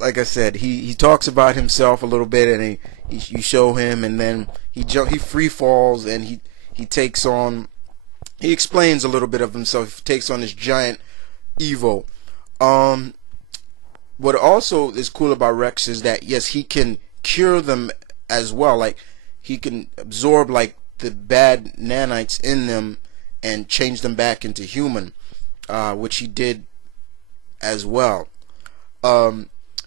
like I said, he talks about himself a little bit, and you show him, and then he free falls, and he takes on, he explains a little bit of himself. He takes on this giant Evo. What also is cool about Rex is that yes, he can cure them as well. Like he can absorb like the bad nanites in them and change them back into human, which he did as well.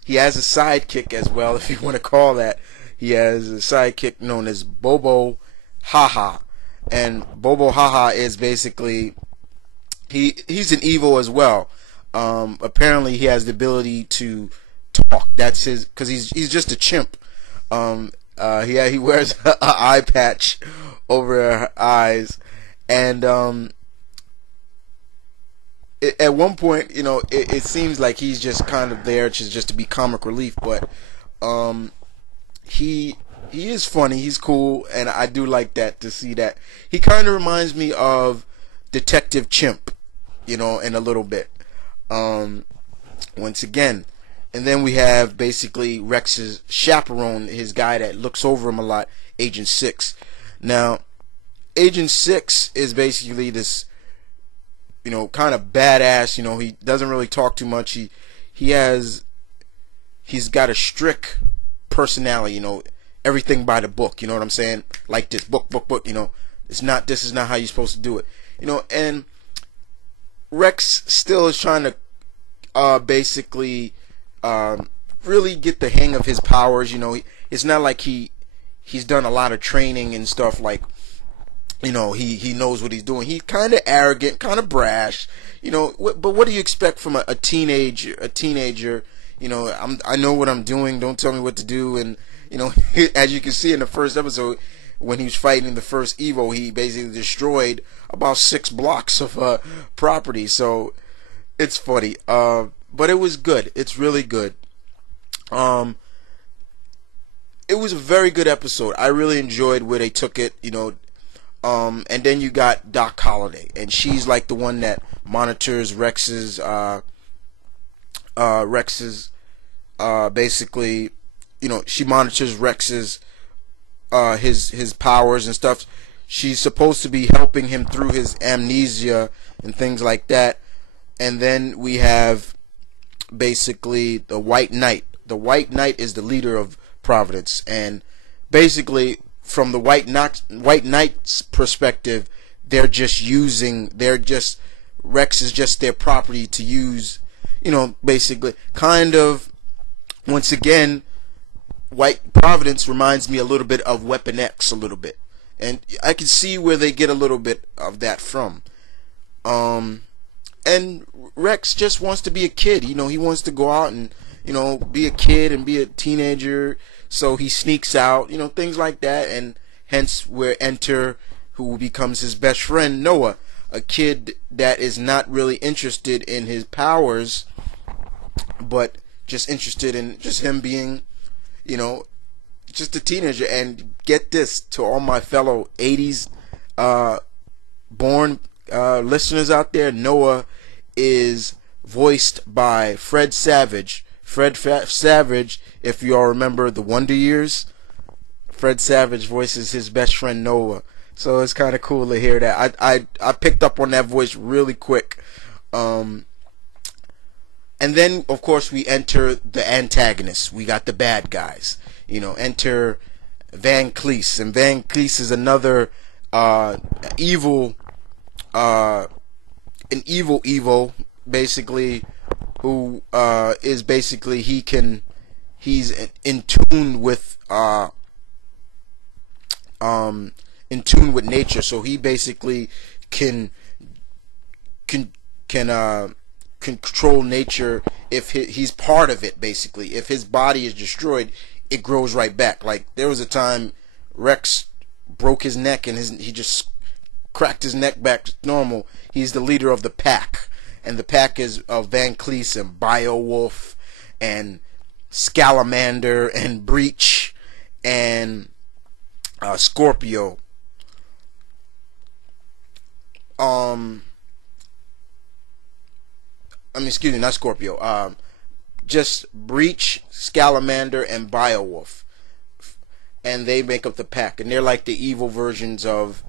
He has a sidekick as well, if you want to call that. He has a sidekick known as Bobo Haha, and Bobo Haha is basically he's an Evo as well. Apparently he has the ability to talk. That's his, because he's just a chimp. He wears an eye patch over her eyes, and at one point, it seems like he's just kind of there just to be comic relief, but he is funny, he's cool, and I do like that, to see that. He kind of reminds me of Detective Chimp, in a little bit. Once again, and then we have basically Rex's chaperone, his guy that looks over him a lot, Agent 6. Now, Agent 6 is basically this, kind of badass. He doesn't really talk too much. He's got a strict personality. Everything by the book. You know what I'm saying? Like this book. This is not how you're supposed to do it. And Rex still is trying to basically really get the hang of his powers. It's not like he's done a lot of training and stuff, like he knows what he's doing. He's kind of arrogant, kind of brash, but what do you expect from a teenager? I know what I'm doing, don't tell me what to do. And as you can see in the first episode, when he was fighting the first Evo, he basically destroyed about 6 blocks of property. So it's funny, but it was good. It's really good. It was a very good episode. I really enjoyed where they took it. And then you got Doc Holliday, and she's like the one that monitors Rex's basically, she monitors Rex's his powers and stuff. She's supposed to be helping him through his amnesia and things like that. And then we have basically the White Knight. The White Knight is the leader of Providence, and basically from the White Knight's perspective, Rex is just their property to use, basically, kind of. Once again, White Providence reminds me a little bit of Weapon X, a little bit, and I can see where they get a little bit of that from. And Rex just wants to be a kid. He wants to go out and be a kid and be a teenager. So he sneaks out, things like that, and hence where enter who becomes his best friend, Noah, a kid that is not really interested in his powers, but just interested in just him being, just a teenager. And get this, to all my fellow 80s born listeners out there, Noah is voiced by Fred Savage. Savage, if you all remember the Wonder Years, Fred Savage voices his best friend Noah. So it's kind of cool to hear that. I picked up on that voice really quick. And then, of course, we enter the antagonists. We got the bad guys. Enter Van Cleese. And Van Cleese is another evil Evo, basically, who is basically he's in tune with nature, so he basically can control nature. If he's part of it, basically, if his body is destroyed, it grows right back. Like there was a time Rex broke his neck and he just cracked his neck back to normal. He's the leader of the pack. And the pack is Van Cleese and Biowolf and Scalamander and Breach and Scorpio. Excuse me, not Scorpio. just Breach, Scalamander, and Beowulf, and they make up the pack, and they're like the evil versions of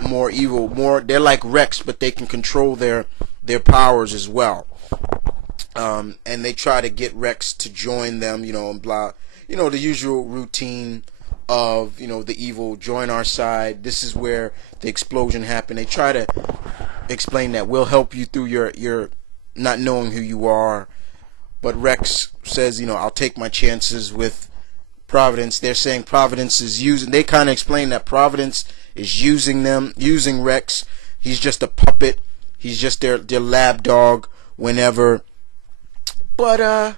more evil. They're like Rex, but they can control their powers as well. And they try to get Rex to join them, and blah, the usual routine of, the evil join our side. This is where the explosion happened. They try to explain that we'll help you through your not knowing who you are. But Rex says, I'll take my chances with Providence. They're saying Providence is they kind of explain that Providence is using Rex. He's just a puppet. He's just their lab dog whenever. But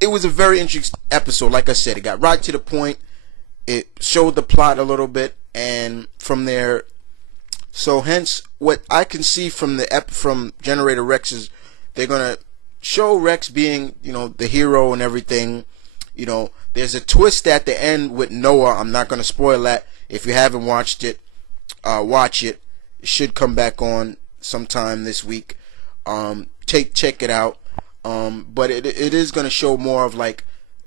it was a very interesting episode. Like I said, it got right to the point. It showed the plot a little bit, and from there, so hence what I can see from from Generator Rex is they're gonna show Rex being, the hero and everything. There's a twist at the end with Noah. I'm not gonna spoil that. If you haven't watched it, watch it. It should come back on sometime this week. Check it out. But it is going to show more of like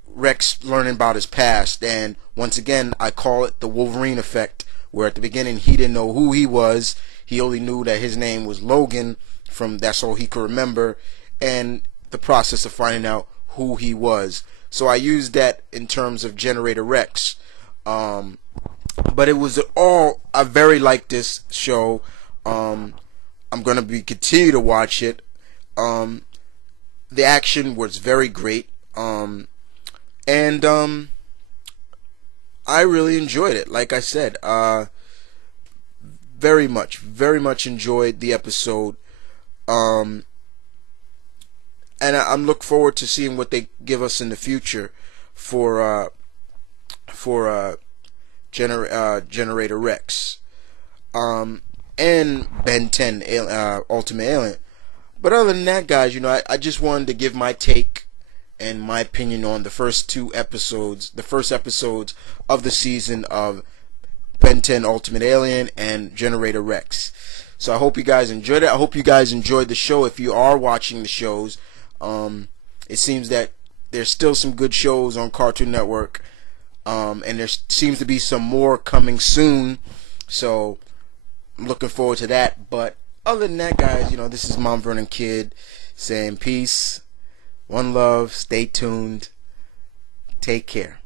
Rex learning about his past, and once again I call it the Wolverine effect, where at the beginning he didn't know who he was. He only knew that his name was Logan, that's all he could remember, and the process of finding out who he was. So I used that in terms of Generator Rex. But it was I very like this show. I'm gonna continue to watch it. The action was very great, and I really enjoyed it. Like I said, very much enjoyed the episode, and I'm look forward to seeing what they give us in the future for Generator Rex, and Ben 10 Ultimate Alien. But other than that, guys, I just wanted to give my take and my opinion on the first episodes of the season of Ben 10 Ultimate Alien and Generator Rex. So I hope you guys enjoyed it. I hope you guys enjoyed the show. If you are watching the shows, it seems that there's still some good shows on Cartoon Network, and there seems to be some more coming soon. So I'm looking forward to that. But other than that, guys, this is Mount Vernon Kid saying peace, one love, stay tuned, take care.